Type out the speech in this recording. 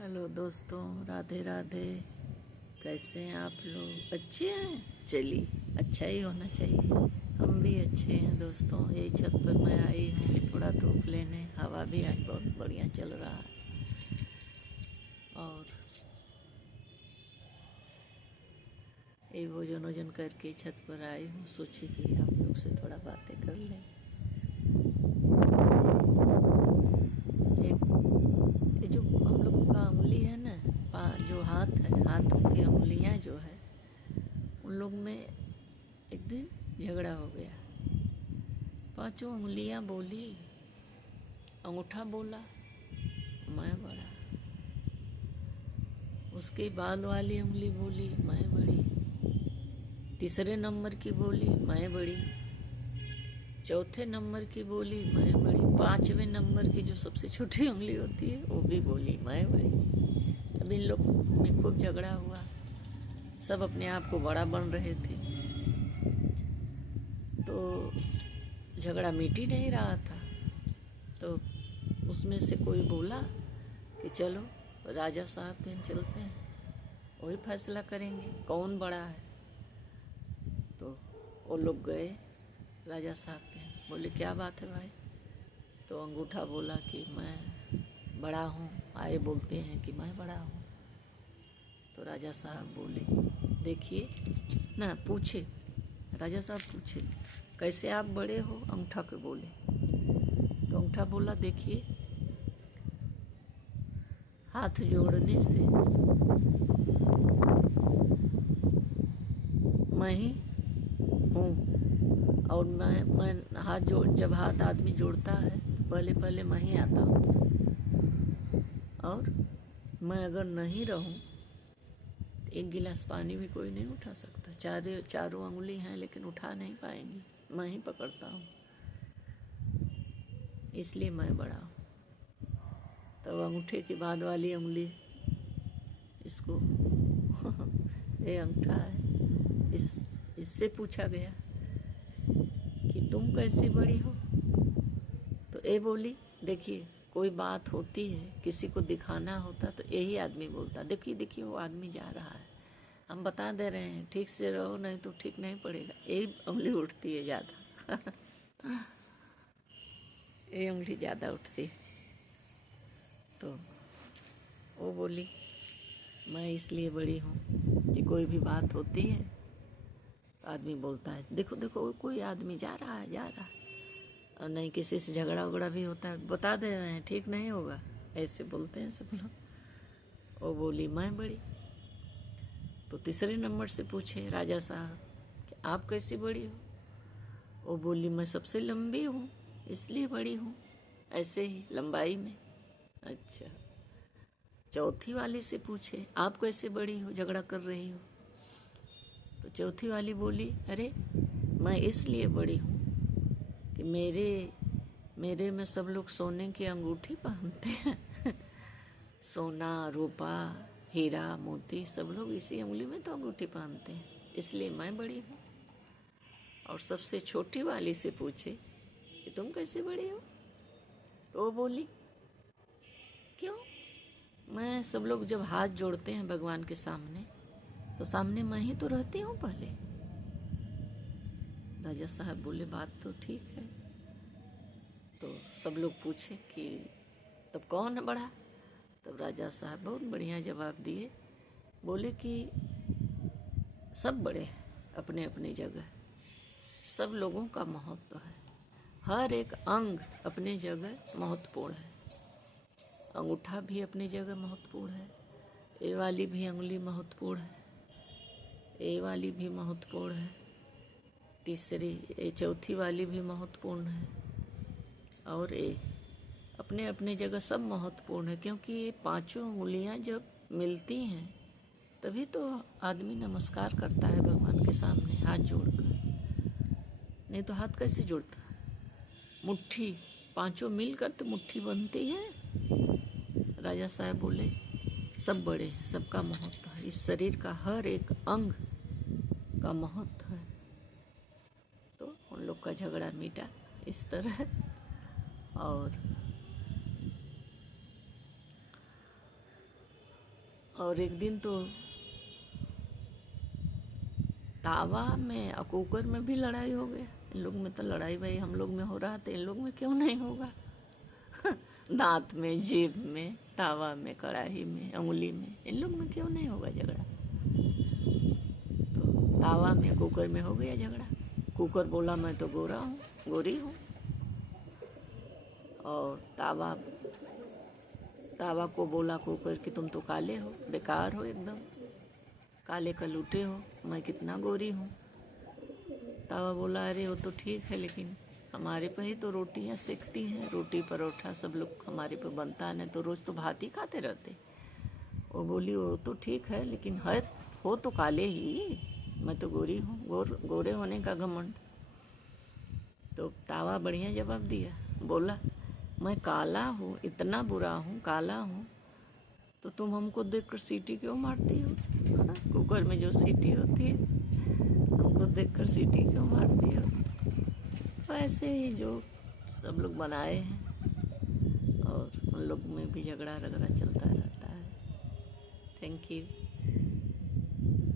Hello दोस्तों, राधे राधे। कैसे हैं आप लोग? अच्छे हैं? चलिए, अच्छा ही होना चाहिए। हम भी अच्छे हैं दोस्तों। यही छत पर मैं आई हूँ थोड़ा धूप लेने। हवा भी आज बहुत बढ़िया चल रहा है। और ये भोजन वोजन करके छत पर आई हूँ, सोची कि आप लोग से थोड़ा बातें कर लें। ये जो हम लोग का उंगली है ना, जो हाथ है, हाथों की उंगलियां जो है, उन लोग में एक दिन झगड़ा हो गया। पांचों उंगलियां बोली, अंगूठा बोला मैं बड़ा, उसके बाद वाली उंगली बोली मैं बड़ी, तीसरे नंबर की बोली मैं बड़ी, चौथे नंबर की बोली मैं बड़ी, पांचवें नंबर की जो सबसे छोटी उंगली होती है वो भी बोली मैं बड़ी। अब इन लोग में खूब झगड़ा हुआ। सब अपने आप को बड़ा बन रहे थे, तो झगड़ा मिट ही नहीं रहा था। तो उसमें से कोई बोला कि चलो राजा साहब के यहाँ चलते हैं, वही फैसला करेंगे कौन बड़ा है। तो वो लोग गए राजा साहब के यहाँ। बोले क्या बात है भाई? तो अंगूठा बोला कि मैं बड़ा हूँ, आए बोलते हैं कि मैं बड़ा हूँ। तो राजा साहब बोले देखिए ना, पूछे राजा साहब पूछे कैसे आप बड़े हो? अंगूठा के बोले। तो अंगूठा बोला देखिए, हाथ जोड़ने से मैं ही हूँ, और मैं हाथ जोड़, जब हाथ आदमी जोड़ता है तो पहले पहले मैं ही आता हूँ, और मैं अगर नहीं रहूँ तो एक गिलास पानी भी कोई नहीं उठा सकता। चारों उंगली हैं लेकिन उठा नहीं पाएंगी, मैं ही पकड़ता हूँ, इसलिए मैं बड़ा हूँ। तो अंगूठे की बाद वाली उंगली इसको ये अंगूठा है, इससे पूछा गया कि तुम कैसे बड़ी हो? तो ये बोली देखिए, कोई बात होती है, किसी को दिखाना होता तो यही आदमी बोलता, देखिए देखिए वो आदमी जा रहा है, हम बता दे रहे हैं ठीक से रहो नहीं तो ठीक नहीं पड़ेगा। यही उंगली उठती है ज़्यादा ये उंगली ज़्यादा उठती है। तो वो बोली मैं इसलिए बड़ी हूँ कि कोई भी बात होती है तो आदमी बोलता है देखो देखो कोई आदमी जा रहा है, जा रहा है। और नहीं किसी से झगड़ा उगड़ा भी होता है, बता दे रहे हैं ठीक नहीं होगा, ऐसे बोलते हैं सब लोग। वो बोली मैं बड़ी। तो तीसरे नंबर से पूछे राजा साहब कि आप कैसी बड़ी हो? वो बोली मैं सबसे लंबी हूँ इसलिए बड़ी हूँ, ऐसे ही लंबाई में। अच्छा। चौथी वाली से पूछे आप कैसे बड़ी हो, झगड़ा कर रही हो? तो चौथी वाली बोली अरे मैं इसलिए बड़ी हूँ कि मेरे में सब लोग सोने की अंगूठी पहनते हैं सोना रूपा हीरा मोती सब लोग इसी उंगली में तो अंगूठी पहनते हैं, इसलिए मैं बड़ी हूँ। और सबसे छोटी वाली से पूछे कि तुम कैसे बड़ी हो? तो वो बोली क्यों, मैं सब लोग जब हाथ जोड़ते हैं भगवान के सामने तो सामने मैं ही तो रहती हूँ पहले। राजा साहब बोले बात तो ठीक है। तो सब लोग पूछे कि तब कौन है बड़ा? तब राजा साहब बहुत बढ़िया जवाब दिए। बोले कि सब बड़े हैं अपने अपने जगह, सब लोगों का महत्व है, हर एक अंग अपने जगह महत्वपूर्ण है। अंगूठा भी अपनी जगह महत्वपूर्ण है, ये वाली भी उंगली महत्वपूर्ण है, ये वाली भी महत्वपूर्ण है, तीसरी ये चौथी वाली भी महत्वपूर्ण है, और ये अपने अपने जगह सब महत्वपूर्ण है। क्योंकि ये पांचों उंगलियां जब मिलती हैं तभी तो आदमी नमस्कार करता है भगवान के सामने हाथ जोड़कर, नहीं तो हाथ कैसे जोड़ता? मुट्ठी, पांचों मिलकर तो मुट्ठी बनती है। राजा साहब बोले सब बड़े हैं, सबका महत्व है, इस शरीर का हर एक अंग का महत्व है। तो उन लोग का झगड़ा मिटा इस तरह। और और एक दिन तो तावा में और कुकर में भी लड़ाई हो गया। इन लोग में तो लड़ाई भाई हम लोग में हो रहा था, इन लोग में क्यों नहीं होगा। दांत में, जेब में, तावा में, कढ़ाई में, उंगली में, इन लोग में क्यों नहीं होगा झगड़ा। तो तावा में कुकर में हो गया झगड़ा। कुकर बोला मैं तो गोरा हूँ, गोरी हूँ, और तावा को बोला कुकर कि तुम तो काले हो, बेकार हो, एकदम काले कलूटे हो, मैं कितना गोरी हूँ। तावा बोला अरे वो तो ठीक है, लेकिन हमारे पे ही तो रोटियां सेकती हैं, रोटी परोठा सब लोग हमारे पे बनता है, नहीं तो रोज़ तो भात ही खाते रहते। वो बोली वो तो ठीक है, लेकिन है हो तो काले ही, मैं तो गोरी हूँ, गोरे होने का घमंड। तो तावा बढ़िया जवाब दिया, बोला मैं काला हूँ, इतना बुरा हूँ, काला हूँ, तो तुम हमको देखकर सीटी क्यों मारती हो। कुकर में जो सीटी होती है, हमको देखकर सीटी क्यों मारती हो। तो ऐसे ही जो सब लोग बनाए हैं, और उन लोग में भी झगड़ा रगड़ा चलता रहता है। Thank you.